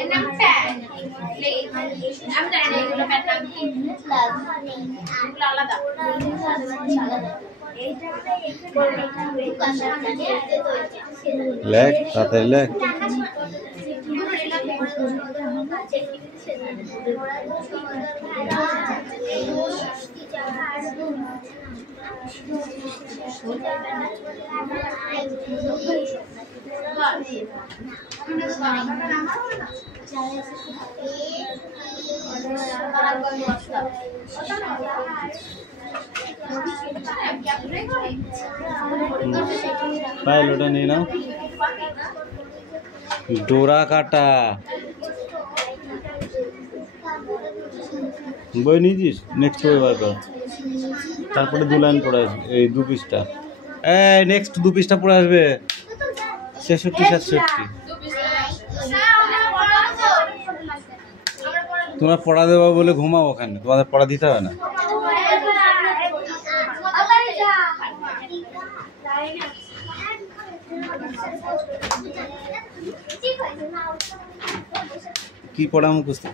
এর নাম প্যান আমি জানি না এগুলো প্যান নাম কি এগুলো আলাদা লেখ তাতে লেখ ফাইল ওটা নিয়ে নাও ডোরা কাটা বই নিয়েছিস নেক্সট বই বার কর তারপরে 2 লাইন পড়ে আসবে এই 2 পৃষ্ঠা এই নেক্সট 2 পৃষ্ঠা পড়ে আসবে 66 67 তোমরা পড়া দেবো বলে ঘুমাও ওখানে তোমাদের পড়া দিতে হবে না কি পড়া মুখস্থ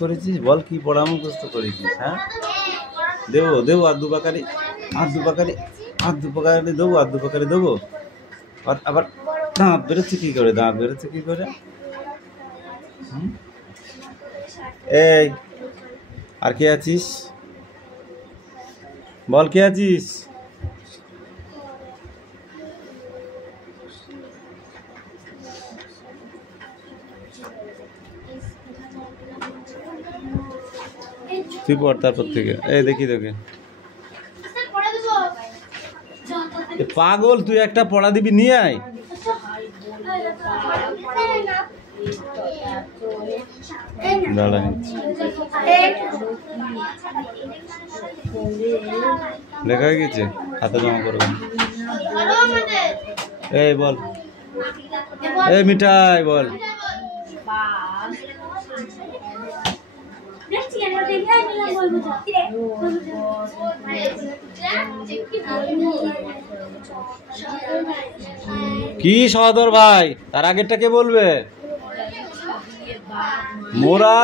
করেছিস বল কি পড়া মুখস্থ করেছিস হ্যাঁ দেবো আর দুপাকারি দেবো আর আবার দাঁত বেরোচ্ছে কি করে এই আর কে আছিস বল কে আছিস তুই পড় তারপর থেকে এই দেখি তোকে পাগল তুই একটা পড়া দিবি নিয়ে আয় দাঁড়া লেখা হয়ে গেছে খাতা জমা করবেন এই বল এই মিঠাই বল কি সহদর ভাই তার আগেরটা কে বলবে মোরা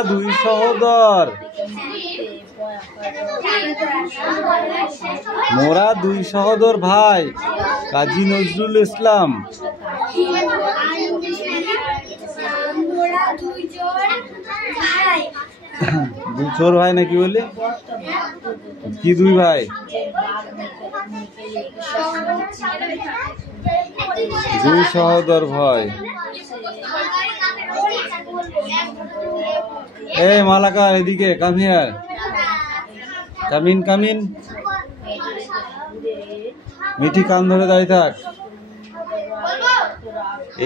2 সহদর ভাই কাজী নজরুল ইসলাম দুচোর ভাই নাকি বলি কি 2 ভাই 2 সহদর ভাই এই মালাকা এদিকে কাম হিয়ার কামিন মিঠি কান ধরে দাঁড়িয়ে থাক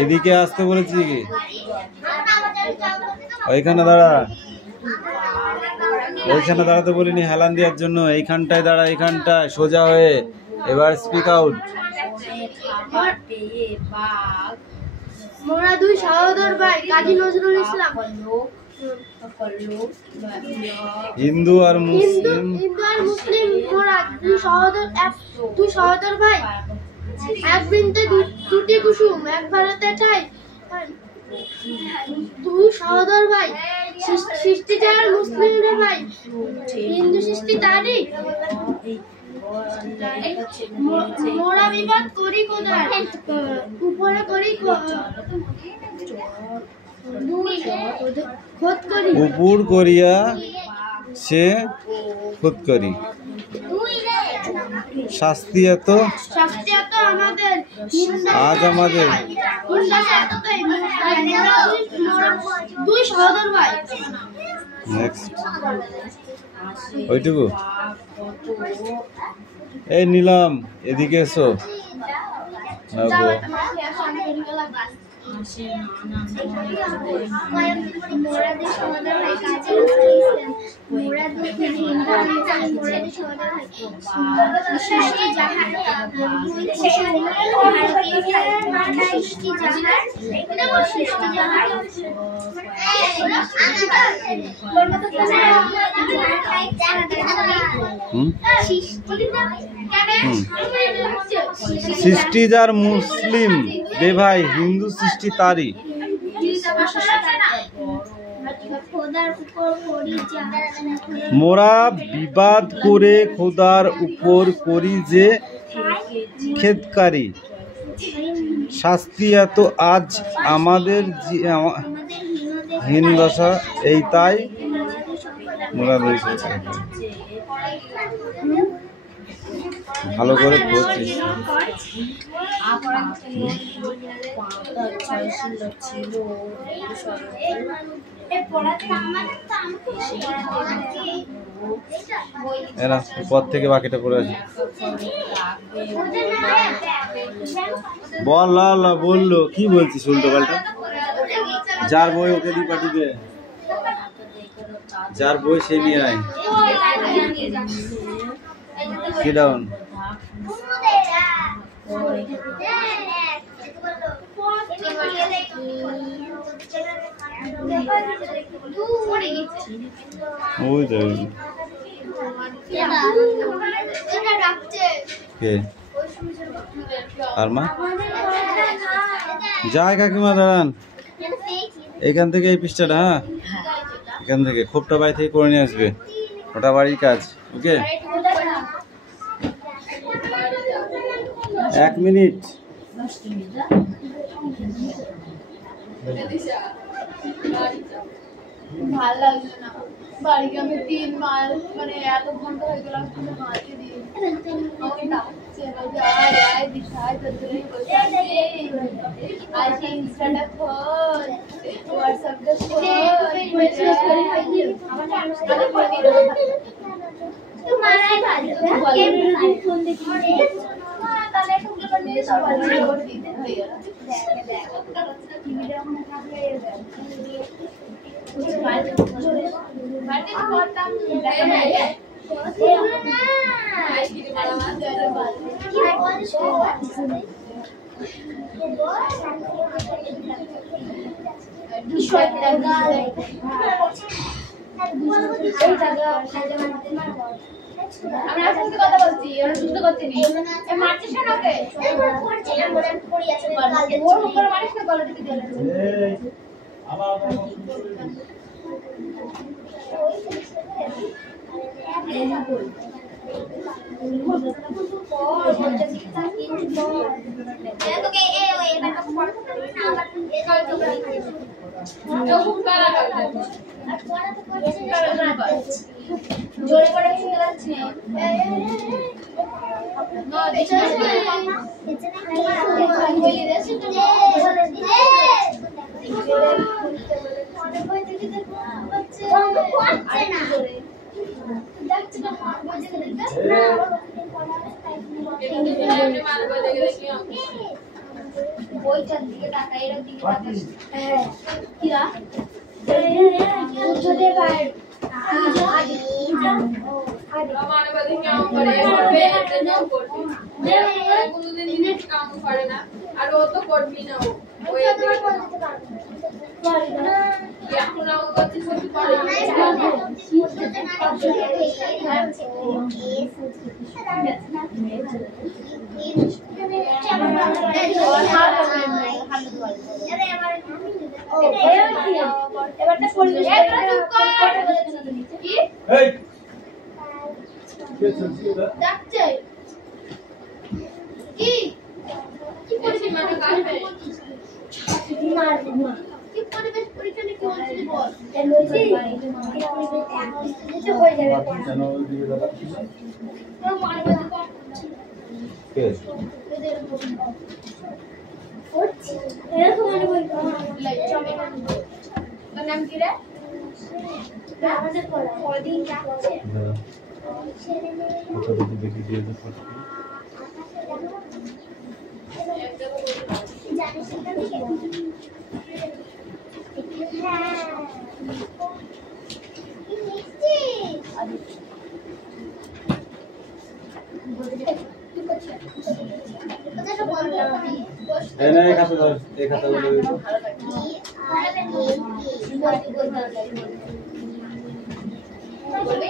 এদিকে আসতে বলেছি কি ওইখানে দাঁড়াতে বলিনি হেলান দেওয়ার জন্য এইখানটায় দাঁড়া এইখানটায় সোজা হয়ে এবার স্পিক আউট মোরা 2 সহোদর ভাই কাজী নজরুল ইসলাম হিন্দু আর মুসলিম মোরা 2 সহোদর ভাই এক বৃন্তে 2টি কুসুম এক ভারতে ঠাই 2 সহোদর ভাই সৃষ্টি যার মুসলিম রে ভাই হিন্দু সৃষ্টি তারই মোরা বিবাদ করি কোদার উপরে করি উপর করিয়া সে খোদ করি শাস্তি এত আমাদের আজ আমাদের 2 সহোদর ভাই নেক্সট ওইটুকু এই নিলাম এদিকে এসো সৃষ্টি যার মুসলিম রে ভাই হিন্দু সৃষ্টি তারই মোরা বিবাদ করে খোদার উপর করি যে খেদকারি, শাস্তি এত আজ আমাদের হীন দশা, এই তাই মোরা রয়েছে। ভালো করে পড়ছিস। এরা পর থেকে বাকিটা পড়ে আছে। বল লা বললো কি বলছিস উল্টো পাল্টা? যার বই ওকে দিয়ে পাঠিয়ে দে, যার বই সে নিয়ে আয়। Sit down. ওই দেখ কে আর মা যায় কাকিমা দাঁড়ান, এখান থেকে এই পৃষ্ঠাটা, হ্যাঁ এখান থেকে খোপটা বাড়ি থেকে করে নিয়ে আসবে, ওটা বাড়ির কাজ। ওকে 1 মিনিট। ভালো লাগলো না বাড়িতে, আমি 3 মাস মানে এত ঘন্টা হয়ে গেলাম মাকে দিয়ে আমাকে ডাকছে আয় দিশায় তোর আজকে ইনস্টাটা খোল, হোয়াটসঅ্যাপটা খোল, মেসেজ করে তোমারাই ভালো কে ফোন দেখি তাহলে ঠুকলে করে নিয়ে সব করে দিতে হয়ে গেল। দেখ টিভিটা ওখানে থাকলে আমরা আসলে কথা বলছি, ওরা সুস্থ করছে নি মারছিস না ওকে, ওর উপরে মারিস না, গলা টিপে দিলে জোরে করে শুনে যাচ্ছে বইটার দিকে তাকাই, এর দিকে তাকাই, কিরা উঠে গায় আমার বাড়ি কাম করে বেতে না করতে কোনদিন দিনে কাম করে না, আর ও তো করবি না, ও এতে করতে পারবে না, এখন ও করতে সত্যি পারে না। এবারটা পরিবেশ কি এই কে চলছে ডাকছে কি কি পরিবেশ মানে কাটবে কি পরিবেশ পরীক্ষা নিয়ে কি বলছিস বল, এই লইছি এটা হয়ে যাবে কেন ওই দিকে দাদা তো মারবে তো কে এদের ওচ্ছি এরকম মানে বই লাই চমে তোর নাম কি রে? আমাদের পরদিন যাচ্ছে ওটা দেখি দিয়ে দে ফটো জানিস এটা দিকে হ্যাঁ কি মিষ্টি আরে তুই করছিস কথাটা বললাম আমি এই না এই খাতা ধর, এই খাতাগুলো দিই তো বলবে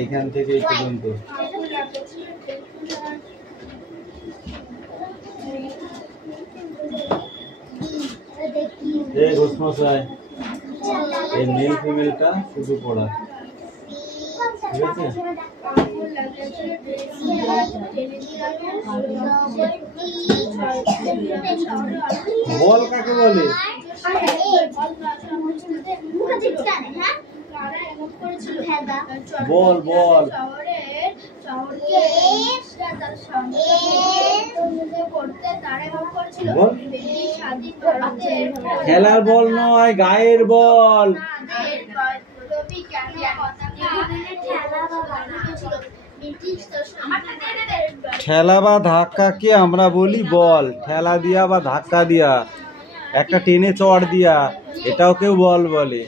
এইখান থেকে এই পর্যন্ত এই ঘোষমশাই এই মেল ফিমেলটা শুধু পড়া ঠিক আছে। বল কাকে বলে? বল বল খেলার বল নয়, গায়ের বল। ঠেলা বা ধাক্কাকে আমরা বলি বল। ঠেলা দিয়া বা ধাক্কা দিয়া, একটা টেনে চড় দিয়া, এটাও কেউ বল বলে।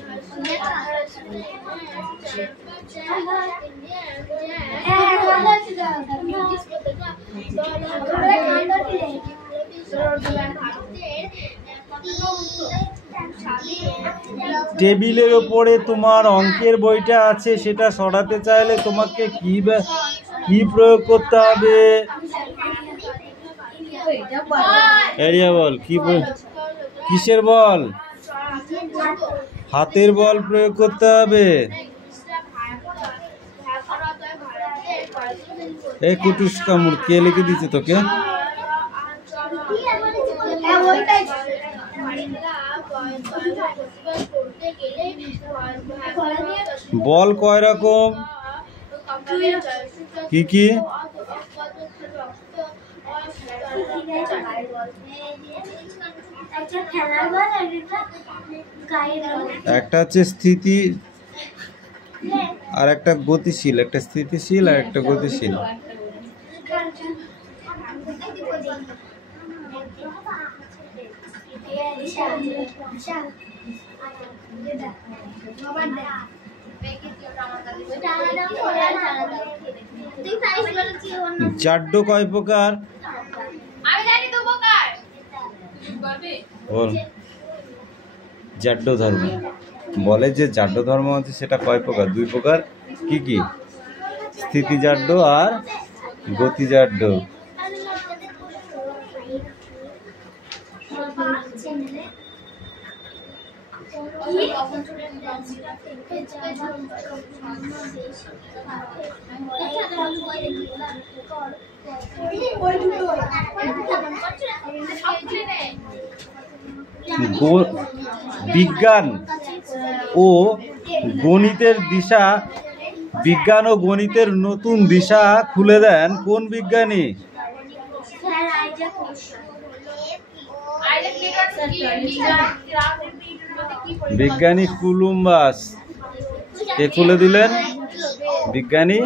টেবিলের ওপরে তোমার অঙ্কের বইটা আছে, সেটা সরাতে চাইলে তোমাকে কি প্রয়োগ করতে হবে? এরিয়া বল। কিসের বল? হাতের বল প্রয়োগ করতে হবে। এই কুটুস কামড় কে লিখে দিচ্ছে তোকে? বল কয় রকম? কি কি? একটা হচ্ছে স্থিতি, আর একটা গতিশীল। একটা স্থিতিশীল আর একটা গতিশীল। জাড্ডো কয় প্রকার? বল। জাড্ডো ধর্ম বলে যে জাড্ডো ধর্ম আছে, সেটা কয় প্রকার? 2 প্রকার। কি কি? স্থিতি জাড্ডো আর গতি জাড্ডো। বিজ্ঞান ও গণিতের দিশা, বিজ্ঞান ও গণিতের নতুন দিশা খুলে দেন কোন বিজ্ঞানী? বিজ্ঞানী কলম্বাস। কে খুলে দিলেন? বিজ্ঞানী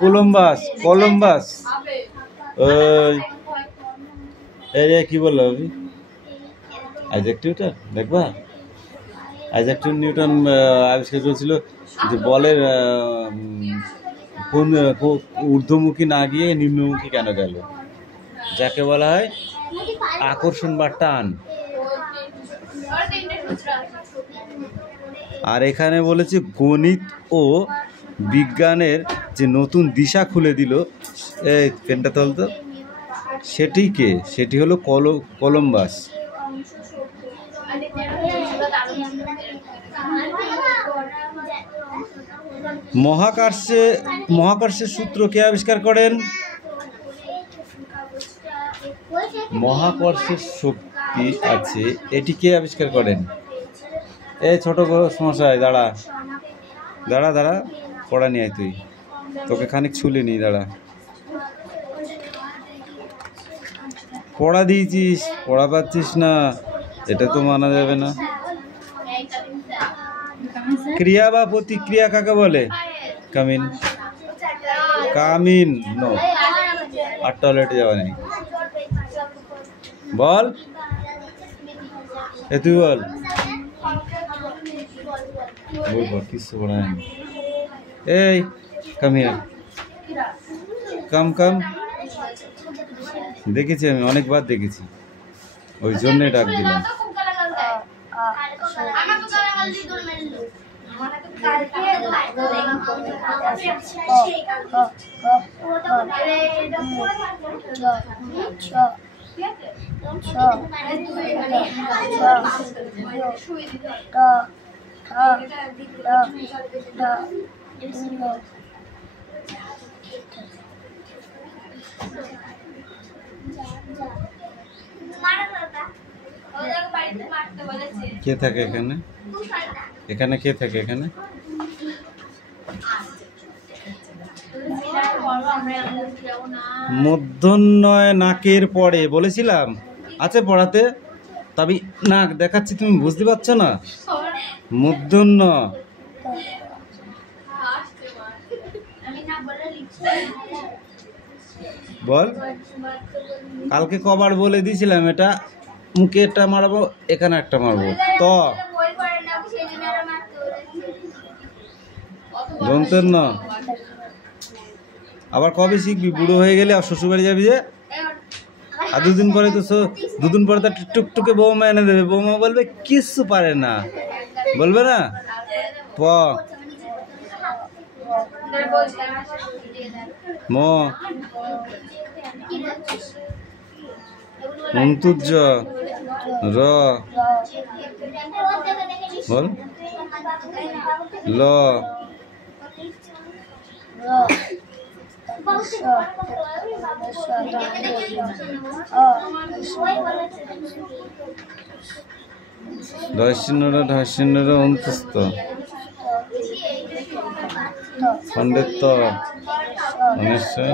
কলম্বাস। কলম্বাস এই কি বললো আইজাক নিউটন। দেখবা, আইজাক নিউটন আবিষ্কার করেছিল যে বলের কোন ঊর্ধ্বমুখী না গিয়ে নিম্নমুখী কেন গেল, যাকে বলা হয় আকর্ষণ বা টান। আর এখানে বলেছে গণিত ও বিজ্ঞানের যে নতুন দিশা খুলে দিল, এই পেনটা তোলতো, সেটি কে? সেটি হলো কলম্বাস। মহাকর্ষের সূত্র কে আবিষ্কার করেন? মহাকর্ষের শক্তি আছে, এটি কে আবিষ্কার করেন? এই ছোট সমস্যায় দাঁড়া দাঁড়া দাঁড়া, পড়া নিয়ে আয়, তুই তোকে খানিক ছুলে নি, দাঁড়া। পড়া দিয়েছিস, পড়া পাচ্ছিস না, এটা তো মানা যাবে না। ক্রিয়া বা প্রতিক্রিয়া কাকে বলে? কামিন। কামিন নো, আর টয়লেটে যাওয়া নেই। বল, এ তুই বল। বল কিছু পড়া নেই। এই কাম হিয়ার, কাম কাম। দেখেছি আমি, অনেকবার দেখেছি, ওই জন্যই ডাক দিলাম। কে থাকে এখানে? এখানে কে থাকে? এখানে মূর্ধন্যয় নাকের পরে বলেছিলাম আছে পড়াতে, তবে নাক দেখাচ্ছি, তুমি বুঝতে পারছো না? মূর্ধন্য বল। কালকে কবার বলে দিয়েছিলাম, এটা মুখে একটা মারবো, এখানে একটা মারবো। তো দন্তের ন। আবার কবে শিখবি? বুড়ো হয়ে গেলে আর শ্বশুর বাড়ি যাবি যে, আর দুদিন পরে তো তার টুকটুকে বৌমা এনে দেবে। বৌমা বলবে কিচ্ছু পারে না, বলবে না? প ম অন্তুজ র বল ল ঢাসিন্নর অন্তস্থ খন্ডিত অনিশ্চয়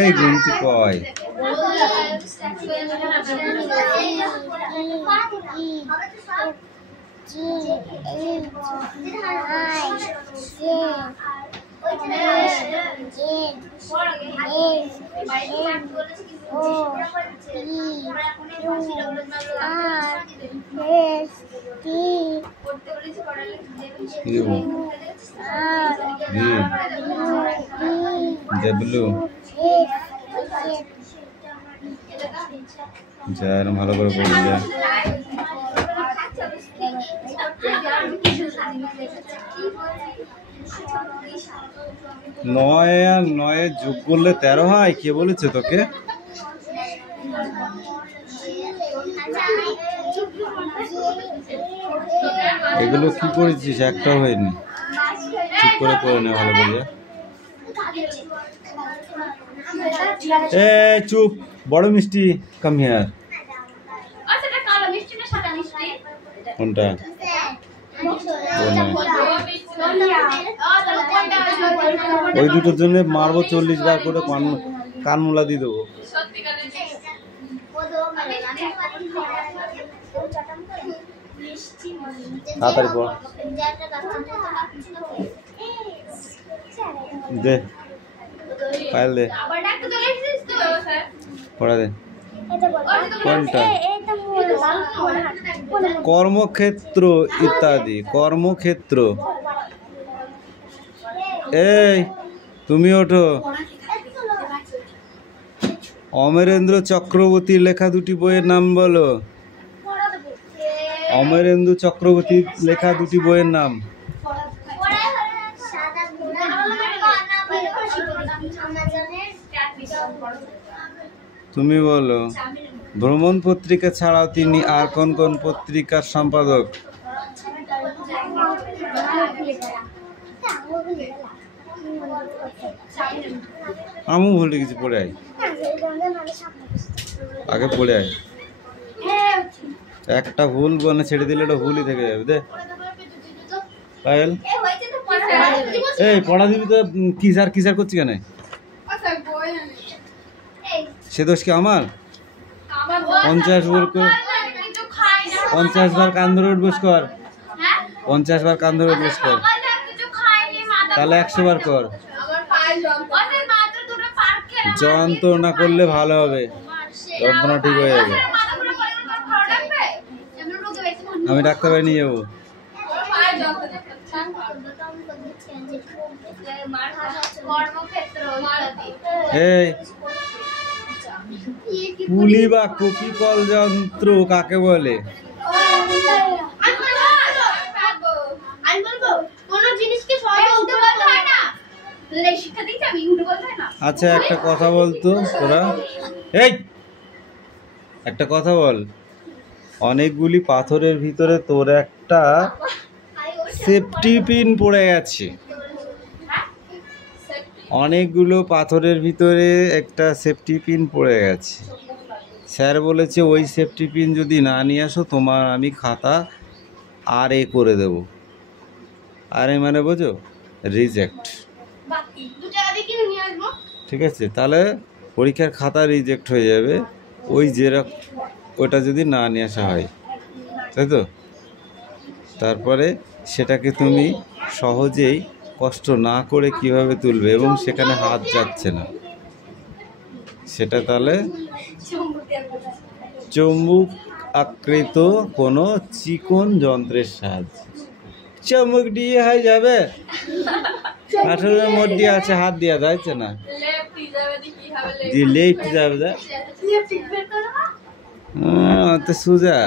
এই গুনতি কয় যার ভালো করে পড়ে যায়। নয় আর নয়ে যোগ করলে 13 হয়। কে বলেছে তোকে? এগুলো কি করেছিস? একটাও হয়নি, ঠিক করে করে নে ভালো করে। এ চুপ, বড় মিষ্টি কাম হিয়ার। কোনটা? ওই দুটোর জন্য মারবো 40 বার করে, কান মুলা দিয়ে দেবো। তাড়াতাড়ি পড় দে, পায়েল দে, পড়া দে। কোনটা? কর্মক্ষেত্র ইত্যাদি। কর্মক্ষেত্র। এই তুমি ওঠো। অমরেন্দ্র চক্রবর্তীর লেখা দুটি বইয়ের নাম বলো। অমরেন্দ্র চক্রবর্তীর লেখা দুটি বইয়ের নাম। তুমি বলো। ভ্রমণ পত্রিকা ছাড়াও তিনি আর কোন কোন পত্রিকার সম্পাদক? আমি ভুলে গেছি, পড়ে আয়, আগে পড়ে আয়। একটা ভুল বনে ছেড়ে দিলে ওটা ভুলই থেকে যাবে। দে পায়েল, এই পড়া দিবি তো। কিসার করছি কেন? সে দোষ কি আমার? 50 বার কান ধরে উঠবস কর। 50 বার কান ধরে উঠবস কর, তাহলে 100 বার কর। যন্ত্রণা করলে ভালো হবে, যন্ত্রণা ঠিক হয়ে যাবে। আমি ডাক্তারবাড়ি নিয়ে যাবো। এই পুলি বা কপিকল যন্ত্র কাকে বলে? আচ্ছা একটা কথা বলতো তোরা, এই একটা কথা বল, অনেকগুলি পাথরের ভিতরে তোর একটা সেফটি পিন পড়ে গেছে। অনেকগুলো পাথরের ভিতরে একটা সেফটি পিন পড়ে গেছে। স্যার বলেছে ওই সেফটি পিন যদি না নিয়ে আসো তোমার আমি খাতা আর এ করে দেব। আর এ মানে বোঝো, রিজেক্ট। ঠিক আছে, তাহলে পরীক্ষার খাতা রিজেক্ট হয়ে যাবে ওই ওটা যদি না নিয়ে আসা হয়, তাই তো? তারপরে সেটাকে তুমি সহজেই কষ্ট না করে কিভাবে তুলবে এবং সেখানে হাত যাচ্ছে না, সেটা তাহলে চুম্বক আকৃত কোনো চিকন যন্ত্রের সাহায্যে। চুম্বক দিয়ে হয়ে যাবে, কাঠের মধ্যে আছে, হাত দেওয়া যাচ্ছে না, লেফট যাবে তো সোজা।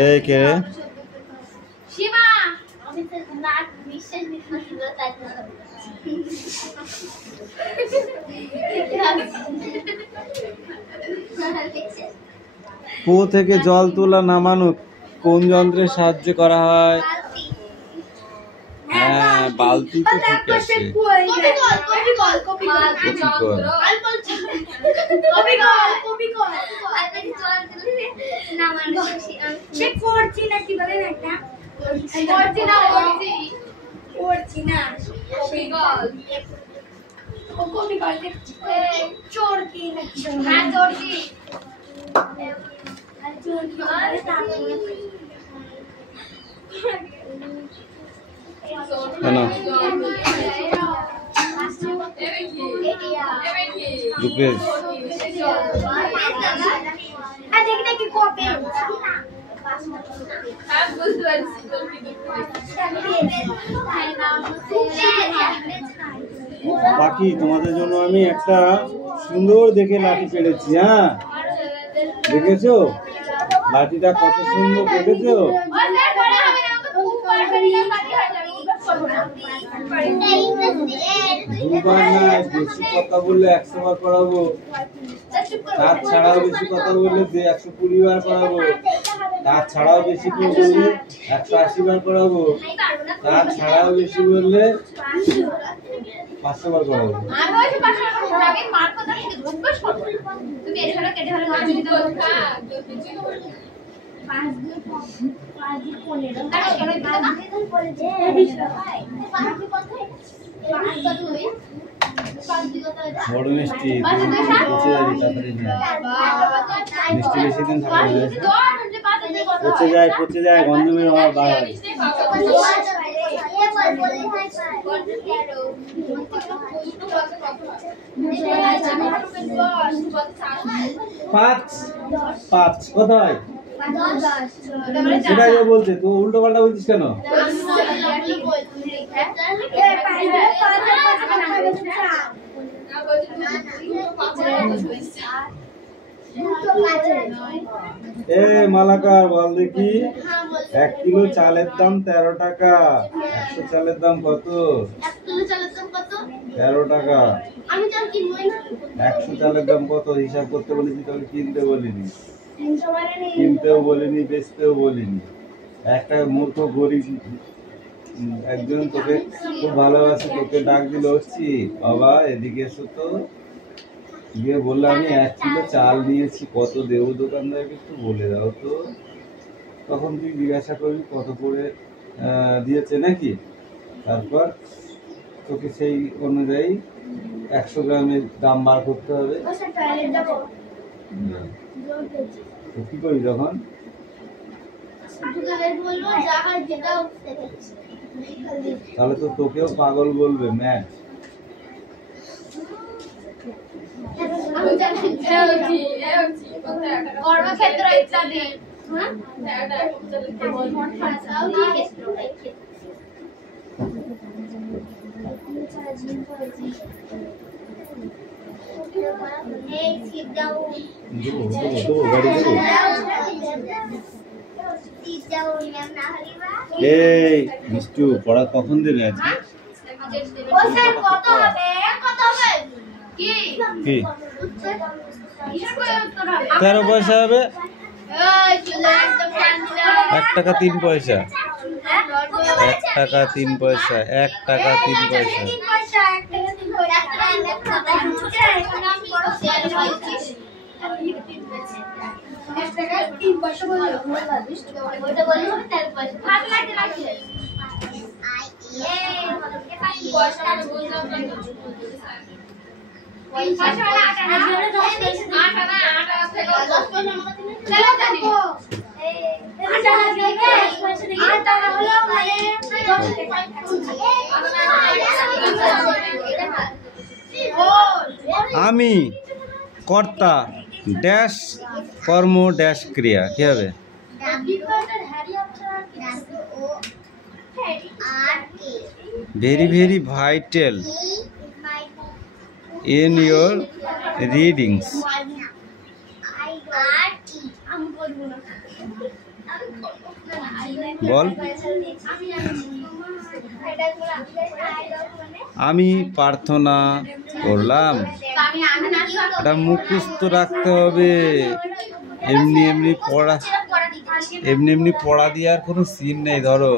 এই কে শিবা, আমি তো না বিশ্বাস নিতে তাই না। কূপ থেকে জল তোলা নামানো কোন যন্ত্রের সাহায্যে করা হয়? হ্যাঁ, বালতি তো ঠিক আছে। বাকি তোমাদের জন্য আমি একটা সুন্দর দেখে লাঠি পেরেছি। হ্যাঁ, দেখেছো লাঠিটা কত সুন্দর, দেখেছো? দুবার না, বেশি কথা বললে 100 বার পড়াবো, তার ছাড়াও বেশি কথা বললে 120 বার পড়াবো, তার ছাড়াও বেশি বললে 180 বার পড়াবো, তার ছাড়াও বেশি বললে 500 বার পড়াবো। বড় মিষ্টি পচে যাবে তাড়াতাড়ি, মিষ্টি বেশি দিন থাকে না, পচে যায় গন্ধ বের হয় বার হয়। পাঁচ কোথায় সেটাই বলছে, তো উল্টো পাল্টা বলছিস কেন? এ মালাকার বল দেখি, 1 কিলো চালের দাম 13 টাকা, 100 চালের দাম কত? 13 টাকা। 100 চালের দাম কত হিসাব করতে বলেছি, তোকে কিনতে বলিনি, কিনতেও বলিনি, বেচতেও বলিনি। একটা মূর্খ গরিব একজন তোকে খুব ভালোবাসে, তোকে ডাক দিল, হচ্ছি বাবা এদিকে এসো তো, গিয়ে বললো আমি 1 কিলো চাল নিয়েছি, কত দেবো দোকানদারকে একটু বলে দাও তো। তখন তুই জিজ্ঞাসা করবি কত করে দিয়েছে নাকি, তারপর তোকে সেই অনুযায়ী 100 গ্রামের দাম বার করতে হবে। তো কি করি যখন? তাহলে তো তোকেও পাগল বলবে, ম্যাড। কর্মক্ষেত্র ইত্যাদি। এই মিষ্টু, পড়া কখন দেবে আজকে? কি 13 পয়সা হবে। 1 টাকা 3 পয়সা। 1 টাকা 3 পয়সা। 1 টাকা 3 পয়সা। আমি কর্তা ড্যাশ কর্ম ড্যাশ ক্রিয়া কি হবে? Very very vital in your readings. বল। আমি প্রার্থনা করলাম। এটা মুখস্থ রাখতে হবে। এমনি এমনি পড়া দিয়ে আর কোনো সিন নেই। ধরো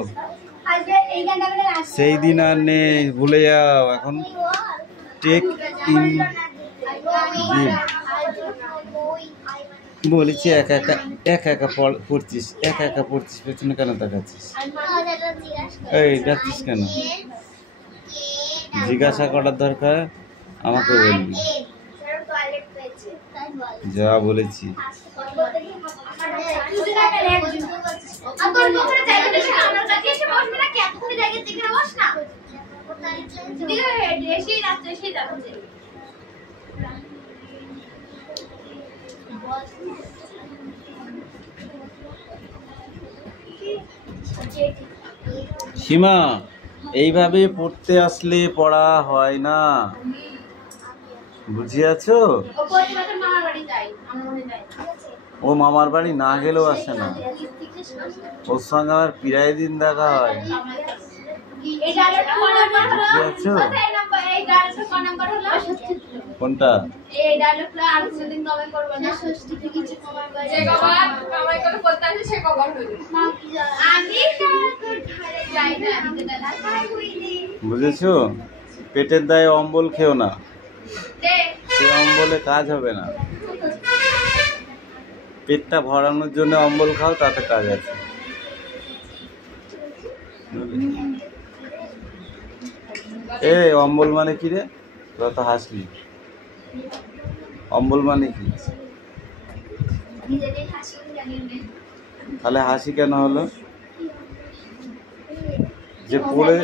সেই দিন আর নেই, ভুলে যাও। এখন টেক ইন বলেছি। একা একা পড়ছিস, পেছনে কেন তাকাচ্ছিস? এই ডাকছিস কেন? জিজ্ঞাসা করার দরকার আমাকে বলবি। যা বলেছি। সীমা, এইভাবে পড়তে আসলে পড়া হয় না, বুঝিয়াছো? ও মামার বাড়ি না গেলেও আসে না। ওর সঙ্গে আমার প্রায় দিন দেখা হয়, বুঝিয়াছো? কোনটা? বুঝেছো? পেটের দায়ে অম্বল খেও না, সে অম্বলে কাজ হবে না। পেটটা ভরানোর জন্য অম্বল খাও, তাতে কাজ আছে। এই অম্বল মানে কি রে? তোরা তো হাসলি। অম্বল মানে কি? তাহলে হাসি কেন হলো? যে পড়ে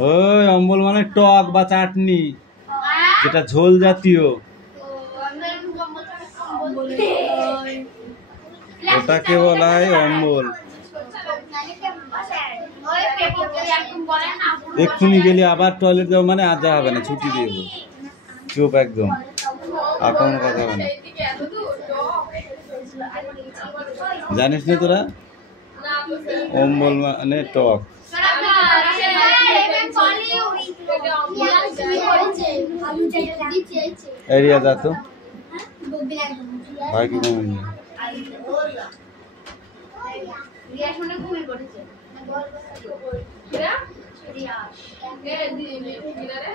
ওই অম্বল মানে টক বা চাটনি, যেটা ঝোল জাতীয়, ওটাকে বলা হয় অম্বল। এক্ষুনি গেলে আবার টয়লেট যাও মানে আর যাওয়া হবে না, ছুটি দিয়ে দেবো। চুপ একদম, আর কোনো কথা হবে না। জানিস না তোরা? অম্বল মানে টক। এরিয়া যা তো ভাই কি ঘুমিয়ে কিরা সিরিয়াস এ দি কিরা রে